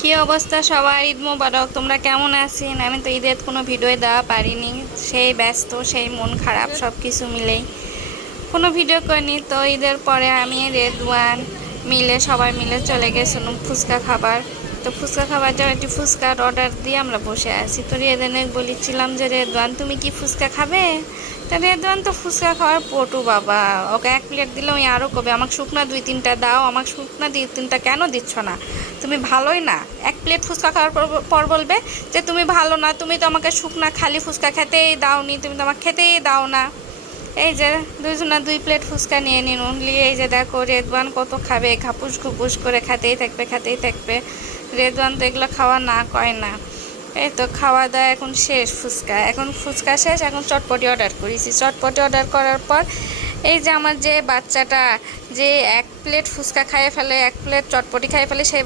কি অবস্থা সবার? ঈদ মোবারক। তোমরা কেমন আছেন? আমি তো ঈদের কোনো ভিডিও দেওয়া পারিনি, সেই ব্যস্ত, সেই মন খারাপ, সব কিছু মিলেই কোনো ভিডিও করিনি। তো ঈদের পরে আমি রেদওয়ান মিলে সবাই মিলে চলে গেছিলাম ফুচকা খাবার। তো ফুচকা খাবার জন্য একটি ফুচকার অর্ডার দিয়ে আমরা বসে আছি। তো রেদওয়ানে বলেছিলাম যে রেদওয়ান তুমি কি ফুচকা খাবে? তা রেদওয়ান তো ফুচকা খাওয়ার পটু বাবা, ওকে এক প্লেট দিলে ওই আরও কবে আমাকে শুকনা দুই তিনটা দাও, আমাকে শুকনা দুই তিনটা কেন দিচ্ছ না? তুমি ভালোই না। এক প্লেট ফুচকা খাওয়ার পর বলবে যে তুমি ভালো না, তুমি তো আমাকে শুকনা খালি ফুচকা খেতেই দাওনি, তুমি তো আমাকে খেতেই দাও না। এই যে দুইজনা দুই প্লেট ফুচকা নিয়ে নিন নিয়ে, এই যে দেখো রেদওয়ান কত খাবে, খাপুস খুপুস করে খেতেই থাকবে। রেদওয়ান তো এগুলো খাওয়া না কয় না। এই তো খাওয়া দাওয়া এখন শেষ, এখন ফুচকা শেষ, এখন চটপটি অর্ডার করেছি। চটপটি অর্ডার করার পর এই যে আমার যে বাচ্চাটা যে এক প্লেট ফুচকা খাইয়ে ফেলে, এক প্লেট চটপটি খাইয়ে ফেলে, সেই